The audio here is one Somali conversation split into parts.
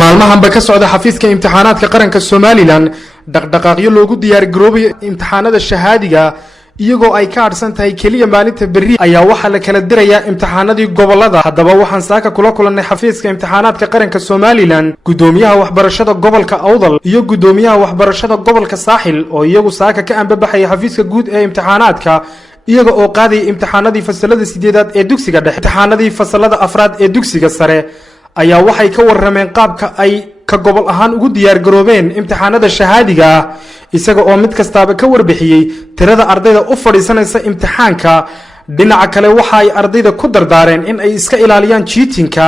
maalmahanba ka socda xafiiska imtixaanaadka qaranka Soomaaliland dhaqdhaqaaqyo loogu diyaar garoobay imtixaanada shahaadiga iyagoo ay ka arsan tahay kaliya maalinta berri ayaa waxa la kala dirayaa imtixaanadii gobolada. haddaba waxaan saaka kula kulannay xafiiska imtixaanaadka qaranka Soomaaliland gudoomiyaha waxbarashada gobolka Awdal iyo gudoomiyaha waxbarashada gobolka Saaxil oo iyagu saaka ka anbabaxay xafiiska guud ee imtixaanaadka iyaga oo qaaday imtixaanadii fasalada 8aad ee dugsiga dhexe imtixaanadii fasalada 4aad ee dugsiga sare ayaa waxay ka warrameen qaabka ay ka gobol ahaan ugu diyaar garoobeen imtixaanada shahaadiga ah isaga oo mid kastaaba ka warbixiyay tirada ardayda u fadhiisanaysa imtixaanka. dhinaca kale waxa ay ardayda ku dardaareen in ay iska ilaaliyaan cheatingka,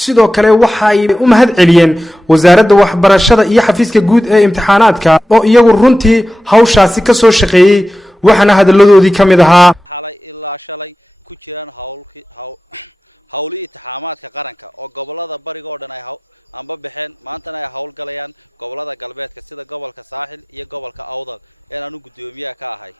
sidoo kale waxa ay u mahad celiyeen wasaaradda waxbarashada iyo xafiiska guud ee imtixaanaadka oo iyagu runtii hawshaasi ka soo shaqeeyay. waxaana hadaladoodii ka mid ahaa xalay ilaa shalay ku jiraan hawli imtixaanaadka qaranka oo gobolada bariga oo dhan ay amba baxeen maantana ay hawl galayaan gobolada galbeedka sida gobolka Saaxil iyo gobolka Awdal ee aanu gudoomiyaha ka ahay.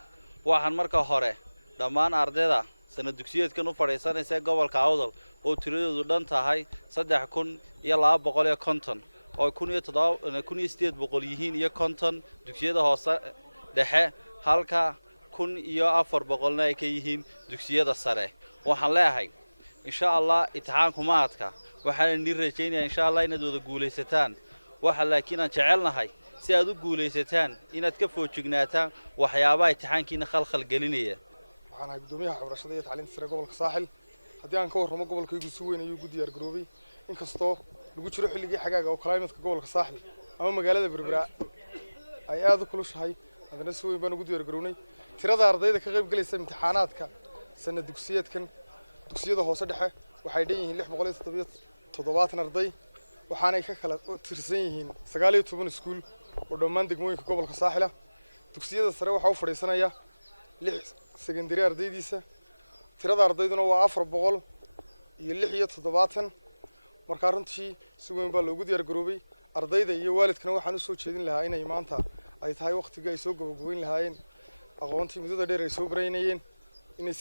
waxaan marka hore dhammaan ardayda sanad dugsiyeedkan u fadhiisanaysa gobolka Awdal oo tiradoodu dhan tahay 3250 oo 1700 yihiin iyo 50 dugsiyada hoose dhexe halka 1400 ay ka yihiin dugsiyada sare. waxaan leeyahay insha Allah imtixaanku maadka waxaan rajaynayaa insha Allah inaad wada guuleysataan. waxa laakiin aan jecelnahay si aad u guuleysataan inaad ka foojignaataan waxyaabaha imtixaankiina khalkhal gelinaya. waxaan ahay gudoomiyaha waxbarashada iyo tacliinta sare gobolka Saaxil. haddii aan ka warramo gobolkaygu si weyn ayuu ugu diyaar garoobay inkastoo lagu jiro xilligii xagaaga oo climate-ka gobolka Saaxil ama magaalada Berbera ay aad u kulushahay haddana si weyn baan ugu diyaar garownay. tirada ardayda ka qayb galaysa imtixaanaadka sanad dugsiyeedkan dugsiyada hoose dhexe waxay dhan yihiin 677 arday waxaanay ka kala tirsan yihiin 19 iskuul oo dhammaan degmooyinka gobolka Saaxil ah. dugsiyada sare waxa uu fadhiisanaya 6 secondary ardaydiisa. tirada ardayduna waa 476 marka runtii si weyn baa loogu diyaar garoobay. ardayda iyo waalidkana waxaan u soo jeedin lahaa inay maanta ay tahay waqtiga ay soo gabagabeyn lahaayeen aqoontii muddada dheer ay soo baranayeen inay